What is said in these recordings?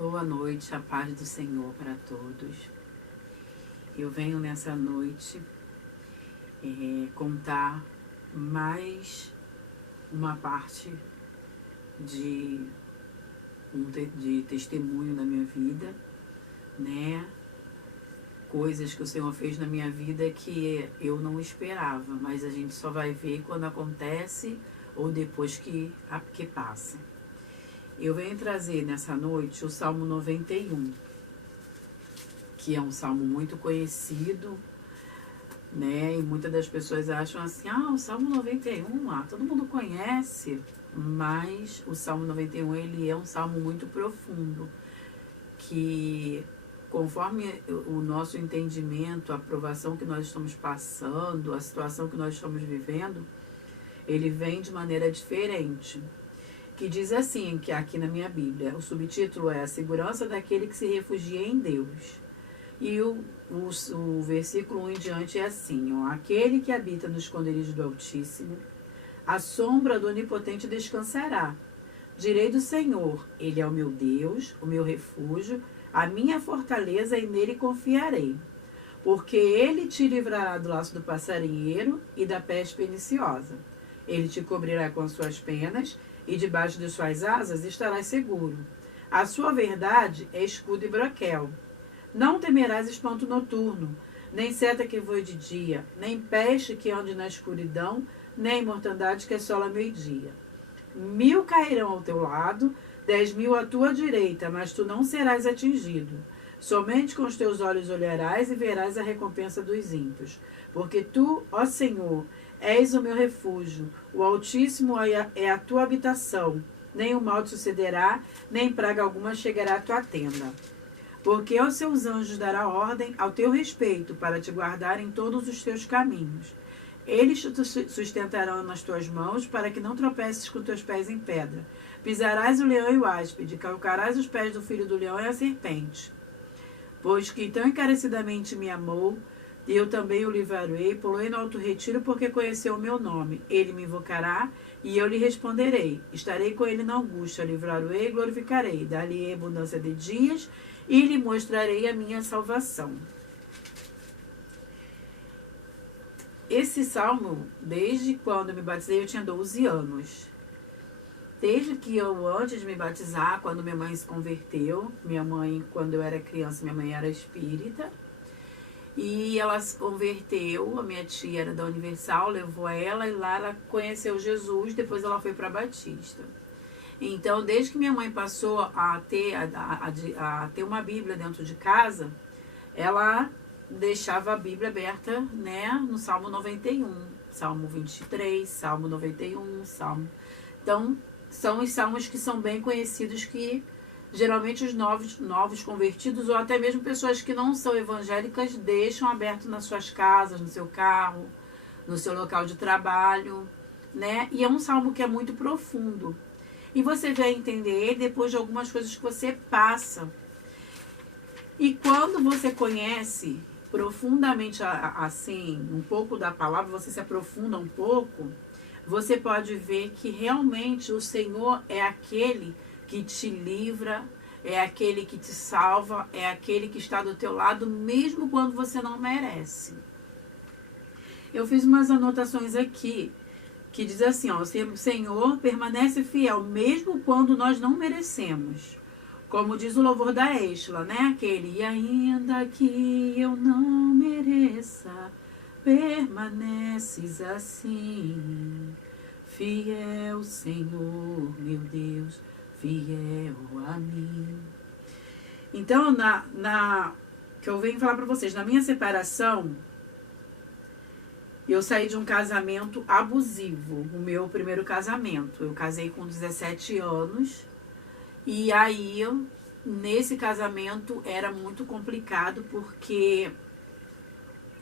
Boa noite, a paz do Senhor para todos. Eu venho nessa noite contar mais uma parte de testemunho da minha vida, né? Coisas que o Senhor fez na minha vida que eu não esperava, mas a gente só vai ver quando acontece ou depois que passa. Eu venho trazer nessa noite o Salmo 91, que é um salmo muito conhecido, né? E muitas das pessoas acham assim, o Salmo 91, todo mundo conhece, mas o Salmo 91, ele é um salmo muito profundo, que conforme o nosso entendimento, a provação que nós estamos passando, a situação que nós estamos vivendo, ele vem de maneira diferente. Que diz assim, que aqui na minha Bíblia, o subtítulo é A Segurança daquele que se refugia em Deus. E o versículo 1 em diante é assim, aquele que habita no esconderijo do Altíssimo, a sombra do Onipotente descansará. Direi do Senhor, ele é o meu Deus, o meu refúgio, a minha fortaleza, e nele confiarei. Porque ele te livrará do laço do passarinheiro e da peste perniciosa. Ele te cobrirá com as suas penas, e debaixo de suas asas estarás seguro. A sua verdade é escudo e broquel. Não temerás espanto noturno, nem seta que voe de dia, nem peste que ande na escuridão, nem mortandade que assola meio-dia. 1000 cairão ao teu lado, 10.000 à tua direita, mas tu não serás atingido. Somente com os teus olhos olharás e verás a recompensa dos ímpios. Porque tu, ó Senhor, és o meu refúgio, o Altíssimo é a tua habitação. Nem o mal te sucederá, nem praga alguma chegará à tua tenda. Porque aos seus anjos dará ordem ao teu respeito, para te guardar em todos os teus caminhos. Eles te sustentarão nas tuas mãos, para que não tropeces com teus pés em pedra. Pisarás o leão e o áspide, calcarás os pés do filho do leão e a serpente. Pois que tão encarecidamente me amou, e eu também o livrarei, poloei no alto retiro, porque conheceu o meu nome. Ele me invocará, e eu lhe responderei. Estarei com ele na angústia, livrarei e glorificarei. Dar-lhe abundância de dias, e lhe mostrarei a minha salvação. Esse salmo, desde quando eu me batizei, eu tinha 12 anos. Desde que eu, antes de me batizar, quando minha mãe se converteu, minha mãe, quando eu era criança, minha mãe era espírita, e ela se converteu, a minha tia era da Universal, levou ela, e lá ela conheceu Jesus, depois ela foi para a Batista. Então, desde que minha mãe passou a ter uma Bíblia dentro de casa, ela deixava a Bíblia aberta, né, no Salmo 91, Salmo 23, Salmo 91, Salmo... Então, são os salmos que são bem conhecidos, que geralmente os novos convertidos, ou até mesmo pessoas que não são evangélicas, deixam aberto nas suas casas, no seu carro, no seu local de trabalho, né? E é um salmo que é muito profundo. E você vai entender ele depois de algumas coisas que você passa. E quando você conhece profundamente, assim, um pouco da palavra, você se aprofunda um pouco, você pode ver que realmente o Senhor é aquele que te livra, é aquele que te salva, é aquele que está do teu lado, mesmo quando você não merece. Eu fiz umas anotações aqui, que diz assim, o Senhor permanece fiel, mesmo quando nós não merecemos. Como diz o louvor da Estela, né? Aquele, e ainda que eu não mereça, permaneces assim, fiel, Senhor, meu Deus, fiel a mim. Então, que eu venho falar para vocês, na minha separação, eu saí de um casamento abusivo, o meu primeiro casamento. Eu casei com 17 anos, e aí, nesse casamento, era muito complicado, porque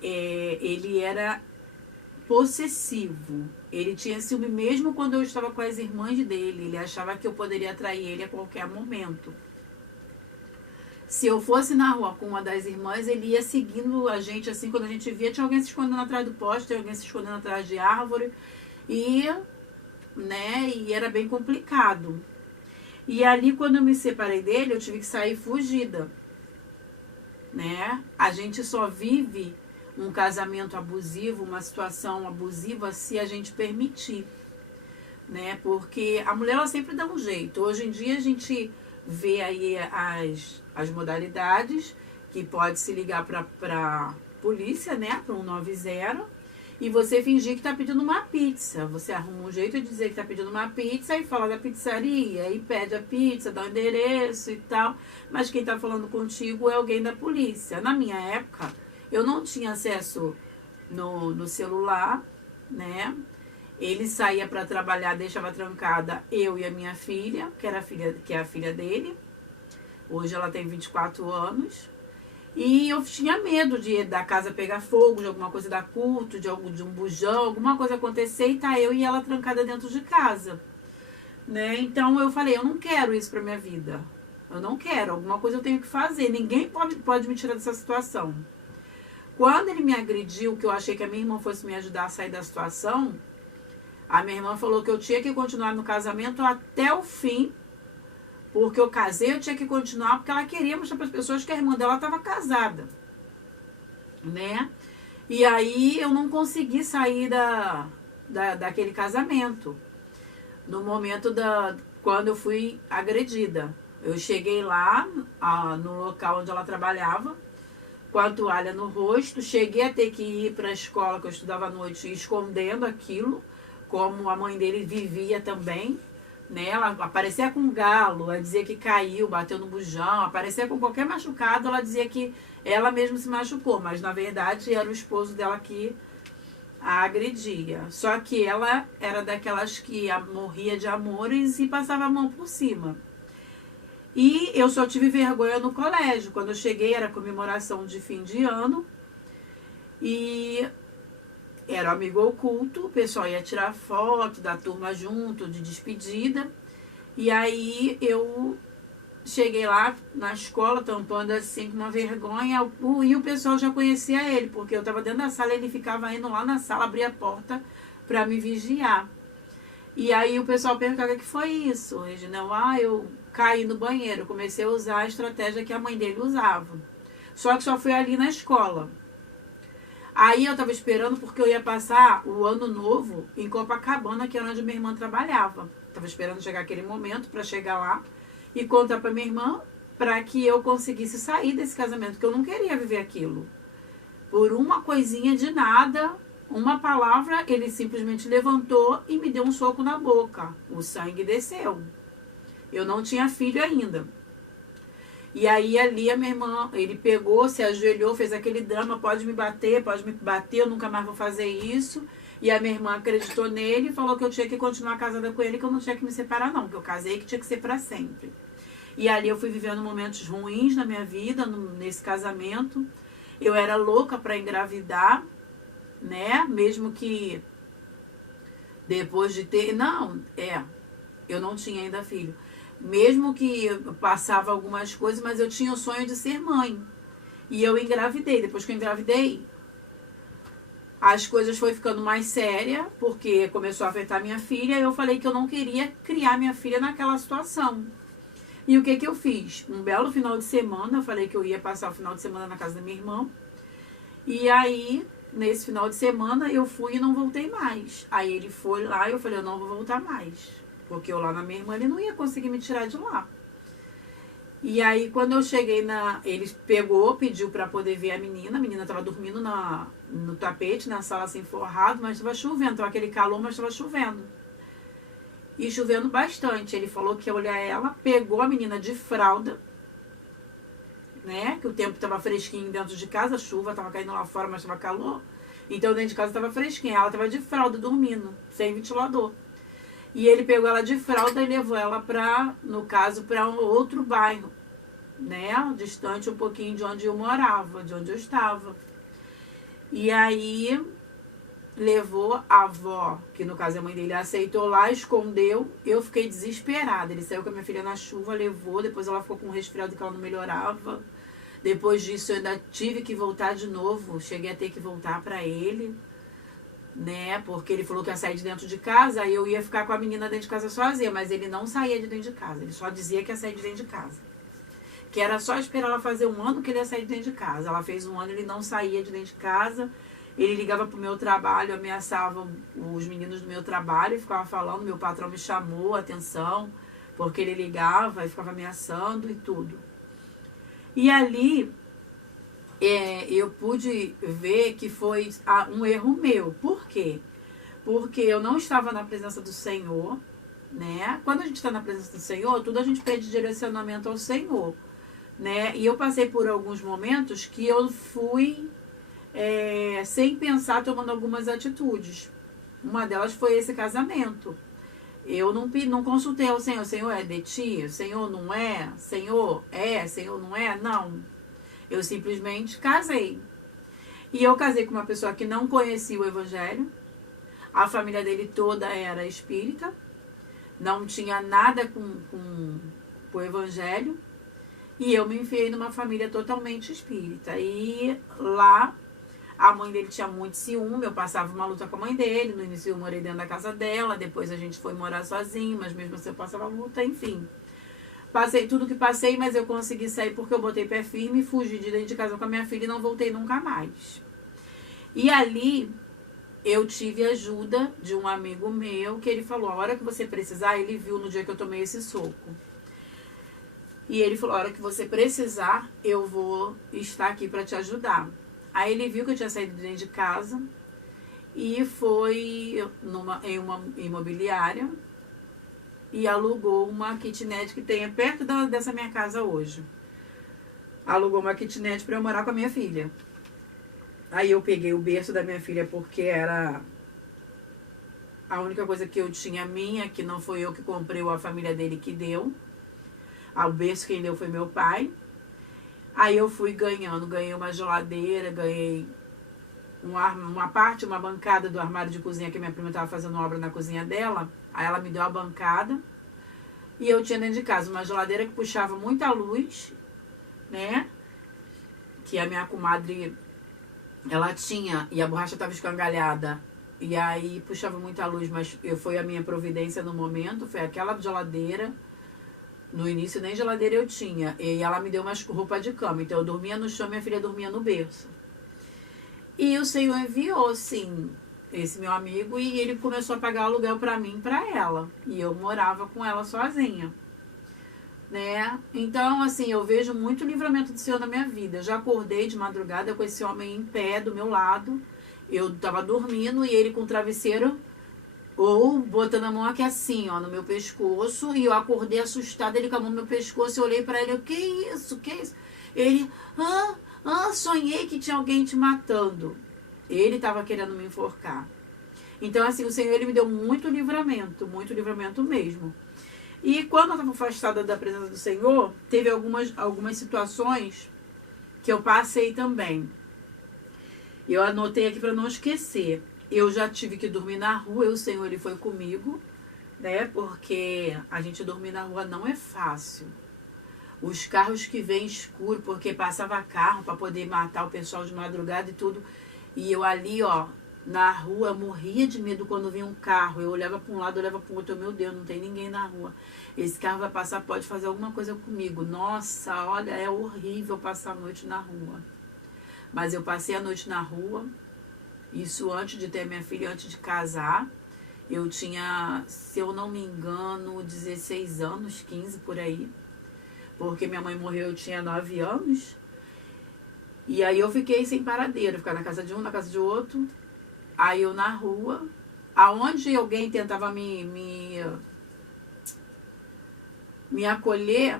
ele era possessivo. Ele tinha ciúme mesmo quando eu estava com as irmãs dele. Ele achava que eu poderia trair ele a qualquer momento. Se eu fosse na rua com uma das irmãs, ele ia seguindo a gente, assim, quando a gente via, tinha alguém se escondendo atrás do poste, tinha alguém se escondendo atrás de árvore, e era bem complicado. E ali, quando eu me separei dele, eu tive que sair fugida, né? A gente só vive um casamento abusivo, uma situação abusiva, se a gente permitir, né? Porque a mulher, ela sempre dá um jeito. Hoje em dia, a gente vê aí as modalidades, que pode se ligar para polícia, né? Para 190, e você fingir que tá pedindo uma pizza. Você arruma um jeito de dizer que tá pedindo uma pizza e fala da pizzaria, e pede a pizza, dá o endereço e tal. Mas quem tá falando contigo é alguém da polícia. Na minha época, eu não tinha acesso no celular, né? Ele saía para trabalhar, deixava trancada eu e a minha filha, que é a filha dele. Hoje ela tem 24 anos. E eu tinha medo da casa pegar fogo, de alguma coisa dar culto, de um bujão, alguma coisa acontecer e tá eu e ela trancada dentro de casa, né? Então eu falei, eu não quero isso pra minha vida. Eu não quero, alguma coisa eu tenho que fazer. Ninguém pode me tirar dessa situação. Quando ele me agrediu, que eu achei que a minha irmã fosse me ajudar a sair da situação, a minha irmã falou que eu tinha que continuar no casamento até o fim. Porque eu casei, eu tinha que continuar, porque ela queria mostrar para as pessoas que a irmã dela estava casada, né? E aí eu não consegui sair daquele casamento. No momento quando eu fui agredida. Eu cheguei lá, no local onde ela trabalhava, com a toalha no rosto. Cheguei a ter que ir para a escola, que eu estudava à noite, escondendo aquilo, como a mãe dele vivia também. Né? Ela aparecia com um galo, ela dizia que caiu, bateu no bujão, aparecia com qualquer machucado, ela dizia que ela mesma se machucou, mas na verdade era o esposo dela que a agredia. Só que ela era daquelas que morria de amores e passava a mão por cima. E eu só tive vergonha no colégio. Quando eu cheguei era comemoração de fim de ano e era o amigo oculto, o pessoal ia tirar foto da turma junto, de despedida. E aí eu cheguei lá na escola, tampando assim com uma vergonha. E o pessoal já conhecia ele, porque eu estava dentro da sala, ele ficava indo lá na sala, abria a porta para me vigiar. E aí o pessoal perguntava: o que foi isso, Regina? Eu caí no banheiro, comecei a usar a estratégia que a mãe dele usava. Só que só fui ali na escola. Aí eu tava esperando porque eu ia passar o ano novo em Copacabana, que era onde minha irmã trabalhava. Tava esperando chegar aquele momento para chegar lá e contar para minha irmã para que eu conseguisse sair desse casamento, porque eu não queria viver aquilo. Por uma coisinha de nada, uma palavra, ele simplesmente levantou e me deu um soco na boca. O sangue desceu. Eu não tinha filho ainda. E aí ali a minha irmã, ele pegou, se ajoelhou, fez aquele drama: pode me bater, eu nunca mais vou fazer isso. E a minha irmã acreditou nele e falou que eu tinha que continuar casada com ele, que eu não tinha que me separar não, que eu casei, que tinha que ser pra sempre. E ali eu fui vivendo momentos ruins na minha vida, nesse casamento. Eu era louca pra engravidar, né? Mesmo que depois de ter... eu não tinha ainda filho. Mesmo que eu passava algumas coisas, mas eu tinha o sonho de ser mãe. E eu engravidei. Depois que eu engravidei, as coisas foi ficando mais sérias, porque começou a afetar minha filha. E eu falei que eu não queria criar minha filha naquela situação. E o que eu fiz? Um belo final de semana, eu falei que eu ia passar o final de semana na casa da minha irmã. E aí, nesse final de semana, eu fui e não voltei mais. Aí ele foi lá e eu falei: eu não vou voltar mais. Porque eu lá na minha irmã, ele não ia conseguir me tirar de lá. E aí, quando eu cheguei ele pediu pra poder ver a menina tava dormindo no tapete, na sala assim, forrado, mas tava chovendo. Tava aquele calor, mas tava chovendo. E chovendo bastante. Ele falou que ia olhar ela, pegou a menina de fralda, né? Que o tempo tava fresquinho dentro de casa, a chuva tava caindo lá fora, mas tava calor. Então, dentro de casa tava fresquinho. Ela tava de fralda, dormindo, sem ventilador. E ele pegou ela de fralda e levou ela para um outro bairro, né? Distante um pouquinho de onde eu morava, de onde eu estava. E aí levou a avó, que no caso é a mãe dele, aceitou lá, escondeu. Eu fiquei desesperada. Ele saiu com a minha filha na chuva, levou, depois ela ficou com um resfriado que ela não melhorava. Depois disso eu ainda tive que voltar de novo, cheguei a ter que voltar para ele. né? Porque ele falou que ia sair de dentro de casa e eu ia ficar com a menina dentro de casa sozinha, mas ele não saía de dentro de casa, ele só dizia que ia sair de dentro de casa. Que era só esperar ela fazer 1 ano que ele ia sair de dentro de casa. Ela fez 1 ano, ele não saía de dentro de casa. Ele ligava pro meu trabalho, ameaçava os meninos do meu trabalho e ficava falando. Meu patrão me chamou a atenção, porque ele ligava e ficava ameaçando e tudo. E ali eu pude ver que foi um erro meu. Por quê? Porque eu não estava na presença do Senhor, né? Quando a gente está na presença do Senhor, tudo a gente pede direcionamento ao Senhor, né? E eu passei por alguns momentos que eu fui sem pensar, tomando algumas atitudes. Uma delas foi esse casamento. Eu não consultei ao Senhor. Senhor, é de ti? Senhor, não é? Senhor, é? Senhor, não é? Não. Eu simplesmente casei. E eu casei com uma pessoa que não conhecia o Evangelho. A família dele toda era espírita. Não tinha nada com o Evangelho. E eu me enfiei numa família totalmente espírita. E lá, a mãe dele tinha muito ciúme, eu passava uma luta com a mãe dele. No início eu morei dentro da casa dela, depois a gente foi morar sozinho, mas mesmo assim eu passava luta, enfim. Passei tudo que passei, mas eu consegui sair porque eu botei pé firme, fugi de dentro de casa com a minha filha e não voltei nunca mais. E ali eu tive ajuda de um amigo meu, que ele falou, a hora que você precisar, ele viu no dia que eu tomei esse soco. E ele falou, a hora que você precisar, eu vou estar aqui para te ajudar. Aí ele viu que eu tinha saído de dentro de casa e foi em uma imobiliária e alugou uma kitnet que tem perto dessa minha casa hoje. Alugou uma kitnet para eu morar com a minha filha. Aí eu peguei o berço da minha filha porque era a única coisa que eu tinha minha, que não foi eu que comprei ou a família dele que deu. O berço quem deu foi meu pai. Aí eu fui ganhei uma geladeira, ganhei uma bancada do armário de cozinha, que minha prima estava fazendo obra na cozinha dela. Aí ela me deu a bancada. E eu tinha dentro de casa uma geladeira que puxava muita luz, né? Que a minha comadre, ela tinha, e a borracha estava escangalhada. E aí puxava muita luz, mas foi a minha providência no momento, foi aquela geladeira. No início nem geladeira eu tinha. E ela me deu umas roupas de cama. Então eu dormia no chão, minha filha dormia no berço. E o Senhor enviou, sim, esse meu amigo. E ele começou a pagar aluguel pra mim e pra ela. E eu morava com ela sozinha, né? Então, assim, eu vejo muito livramento do Senhor na minha vida. Eu já acordei de madrugada com esse homem em pé do meu lado. Eu tava dormindo e ele com o travesseiro, ou botando a mão aqui assim, ó, no meu pescoço, e eu acordei assustada, ele com a mão no meu pescoço, eu olhei pra ele, que isso, que isso? Ele, sonhei que tinha alguém te matando. Ele tava querendo me enforcar. Então, assim, o Senhor, ele me deu muito livramento mesmo. E quando eu estava afastada da presença do Senhor, teve algumas situações que eu passei também. Eu anotei aqui para não esquecer. Eu já tive que dormir na rua e o Senhor, ele foi comigo, né? Porque a gente dormir na rua não é fácil. Os carros que vêm escuro, porque passava carro para poder matar o pessoal de madrugada e tudo. E eu ali, ó, na rua, morria de medo quando vinha um carro. Eu olhava para um lado, eu olhava para o outro. Meu Deus, não tem ninguém na rua. Esse carro vai passar, pode fazer alguma coisa comigo. Nossa, olha, é horrível passar a noite na rua. Mas eu passei a noite na rua. Isso antes de ter minha filha, antes de casar. Eu tinha, se eu não me engano, 16 anos, 15 por aí. Porque minha mãe morreu, eu tinha 9 anos. E aí eu fiquei sem paradeiro. Ficar na casa de um, na casa de outro. Aí eu na rua. Aonde alguém tentava me acolher,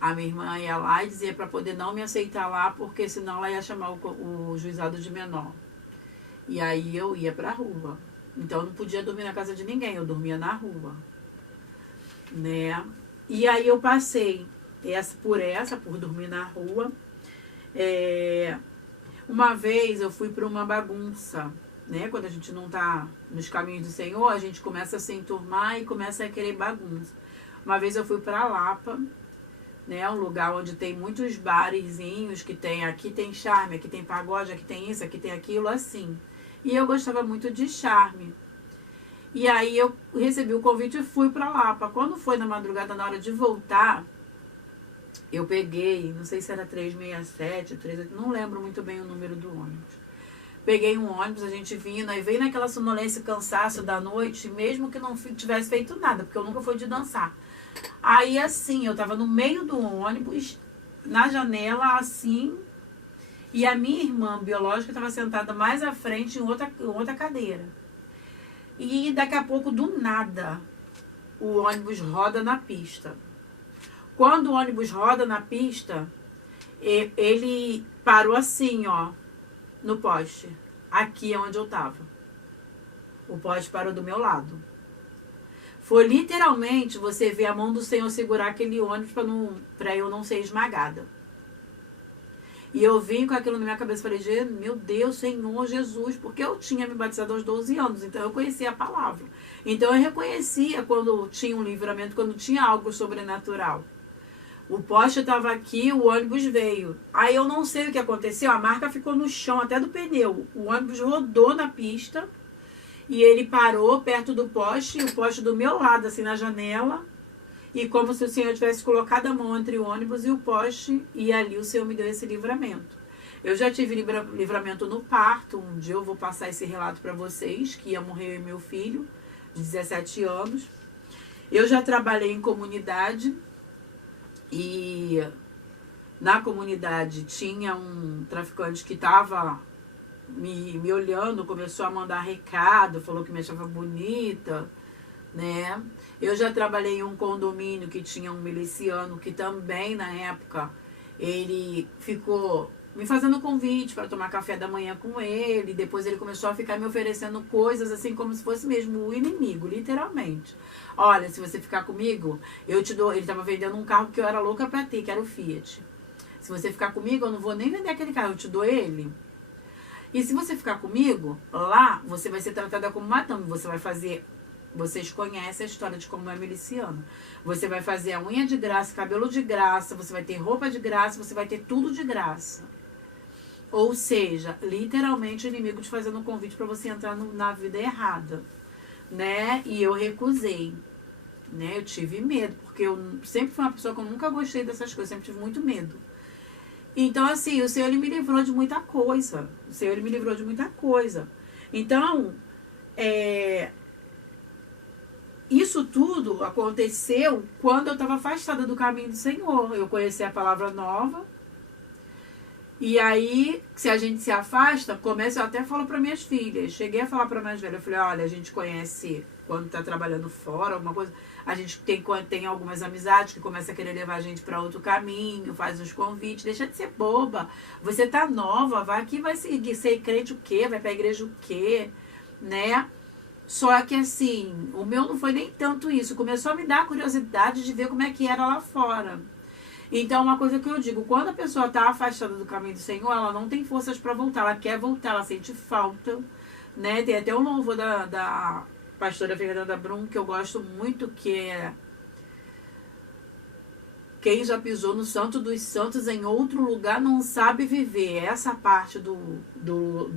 a minha irmã ia lá e dizia para poder não me aceitar lá, porque senão ela ia chamar o juizado de menor. E aí eu ia pra rua. Então eu não podia dormir na casa de ninguém, eu dormia na rua, né? E aí eu passei por dormir na rua. Uma vez eu fui para uma bagunça, né? Quando a gente não tá nos caminhos do Senhor, a gente começa a se enturmar e começa a querer bagunça. Uma vez eu fui para Lapa, né? Um lugar onde tem muitos barezinhos que tem, aqui tem charme, aqui tem pagode, aqui tem isso, aqui tem aquilo, assim. E eu gostava muito de charme. E aí eu recebi o convite e fui pra Lapa. Quando foi na madrugada, na hora de voltar, eu peguei, não sei se era 367, 38, não lembro muito bem o número do ônibus. Peguei um ônibus, a gente vindo, aí veio naquela sonolência e cansaço da noite, mesmo que não tivesse feito nada, porque eu nunca fui de dançar. Aí assim, eu tava no meio do ônibus, na janela, assim, e a minha irmã biológica estava sentada mais à frente em outra cadeira. E daqui a pouco, do nada, o ônibus roda na pista. Quando o ônibus roda na pista, ele parou assim, ó, no poste. Aqui é onde eu tava. O poste parou do meu lado. Foi literalmente você ver a mão do Senhor segurar aquele ônibus para eu não ser esmagada. E eu vim com aquilo na minha cabeça e falei, meu Deus, Senhor Jesus, porque eu tinha me batizado aos 12 anos, então eu conhecia a palavra. Então eu reconhecia quando tinha um livramento, quando tinha algo sobrenatural. O poste estava aqui, o ônibus veio. Aí eu não sei o que aconteceu, a marca ficou no chão até do pneu. O ônibus rodou na pista e ele parou perto do poste, e o poste do meu lado, assim, na janela. E como se o Senhor tivesse colocado a mão entre o ônibus e o poste, e ali o Senhor me deu esse livramento. Eu já tive livramento no parto. Um dia eu vou passar esse relato para vocês, que ia morrer meu filho, de 17 anos. Eu já trabalhei em comunidade, e na comunidade tinha um traficante que estava me olhando, começou a mandar recado, falou que me achava bonita, né? Eu já trabalhei em um condomínio que tinha um miliciano que também, na época, ele ficou me fazendo convite para tomar café da manhã com ele. Depois ele começou a ficar me oferecendo coisas assim como se fosse mesmo o inimigo, literalmente. Olha, se você ficar comigo, eu te dou... Ele estava vendendo um carro que eu era louca para ter, que era o Fiat. Se você ficar comigo, eu não vou nem vender aquele carro, eu te dou ele. E se você ficar comigo, lá, você vai ser tratada como madame. Você vai fazer... Vocês conhecem a história de como é miliciano. Você vai fazer a unha de graça, cabelo de graça, você vai ter roupa de graça, você vai ter tudo de graça. Ou seja, literalmente o inimigo te fazendo um convite para você entrar na vida errada, né? E eu recusei, né? Eu tive medo, porque eu sempre fui uma pessoa que eu nunca gostei dessas coisas, sempre tive muito medo. Então, assim, o Senhor ele me livrou de muita coisa. O Senhor ele me livrou de muita coisa. Então, isso tudo aconteceu quando eu estava afastada do caminho do Senhor. Eu conheci a palavra nova. E aí, se a gente se afasta, eu até falo para minhas filhas. Cheguei a falar para mais velha, eu falei, olha, a gente conhece quando tá trabalhando fora, alguma coisa. A gente tem algumas amizades que começam a querer levar a gente para outro caminho, faz uns convites, deixa de ser boba. Você tá nova, vai aqui, vai ser crente o quê? Vai pra igreja o quê? Né? Só que assim, o meu não foi nem tanto isso. Começou a me dar a curiosidade de ver como é que era lá fora. Então, uma coisa que eu digo, quando a pessoa está afastada do caminho do Senhor, ela não tem forças para voltar, ela quer voltar, ela sente falta, né? Tem até um louvor da pastora Fernanda Brum, que eu gosto muito, que é quem já pisou no Santo dos Santos em outro lugar não sabe viver. Essa parte do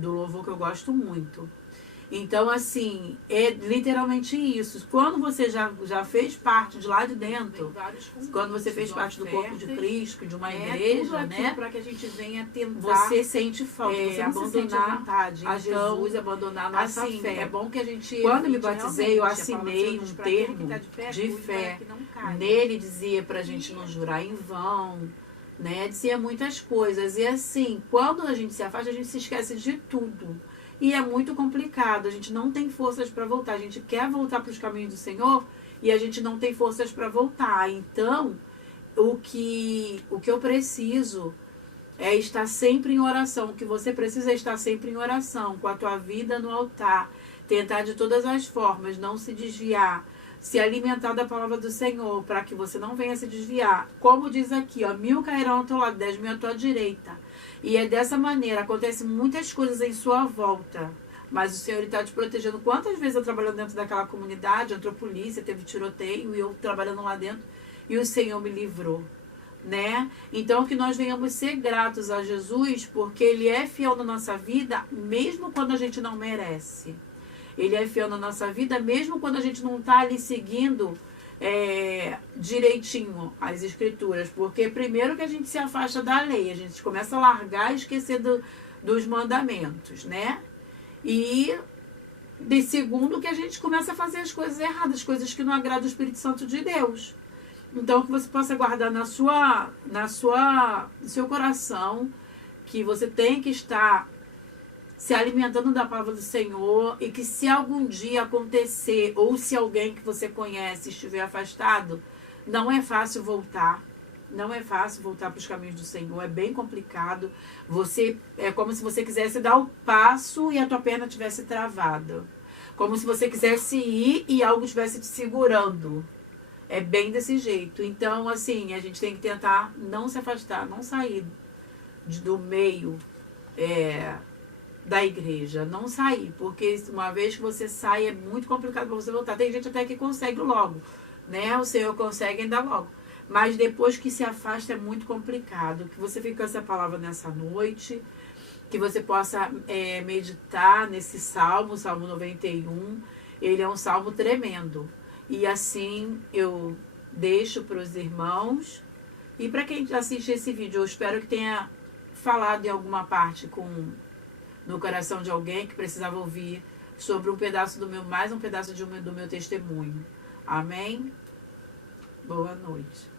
louvor que eu gosto muito. Então, assim, é literalmente isso. Quando você já fez parte de lá de dentro, quando você fez parte do corpo de Cristo, de uma igreja, né? Para que a gente venha tentar. Você sente falta, você abandonar a vontade. A Jesus, abandonar a nossa fé. É bom que a gente. Quando me batizei, eu assinei um termo de fé. Nele dizia pra gente não jurar em vão, né? Dizia muitas coisas. E assim, quando a gente se afasta, a gente se esquece de tudo. E é muito complicado, a gente não tem forças para voltar. A gente quer voltar para os caminhos do Senhor e a gente não tem forças para voltar. Então, o que eu preciso é estar sempre em oração. O que você precisa é estar sempre em oração, com a tua vida no altar. Tentar de todas as formas, não se desviar. Se alimentar da palavra do Senhor, para que você não venha se desviar. Como diz aqui, ó, 1000 cairão ao teu lado, 10.000 à tua direita. E é dessa maneira, acontecem muitas coisas em sua volta. Mas o Senhor está te protegendo. Quantas vezes eu trabalhando dentro daquela comunidade, entrou polícia, teve tiroteio, e eu trabalhando lá dentro, e o Senhor me livrou. né? Então, que nós venhamos ser gratos a Jesus, porque Ele é fiel na nossa vida, mesmo quando a gente não merece. Ele é fiel na nossa vida, mesmo quando a gente não está ali seguindo direitinho as escrituras. Porque primeiro que a gente se afasta da lei, a gente começa a largar e esquecer dos mandamentos, né? E de segundo que a gente começa a fazer as coisas erradas, coisas que não agradam o Espírito Santo de Deus. Então, que você possa guardar no seu coração que você tem que estar se alimentando da palavra do Senhor, e que se algum dia acontecer, ou se alguém que você conhece estiver afastado, não é fácil voltar. Não é fácil voltar para os caminhos do Senhor, é bem complicado. É como se você quisesse dar o passo e a tua perna tivesse travada. Como se você quisesse ir e algo estivesse te segurando. É bem desse jeito. Então, assim, a gente tem que tentar não se afastar, não sair do meio da igreja. Não sair, porque uma vez que você sai é muito complicado para você voltar. Tem gente até que consegue logo, né? O Senhor consegue ainda logo. Mas depois que se afasta é muito complicado. Que você fique com essa palavra nessa noite, que você possa meditar nesse salmo, Salmo 91. Ele é um salmo tremendo. E assim eu deixo para os irmãos. E para quem assiste esse vídeo, eu espero que tenha falado em alguma parte no coração de alguém que precisava ouvir sobre mais um pedaço do meu testemunho. Amém? Boa noite.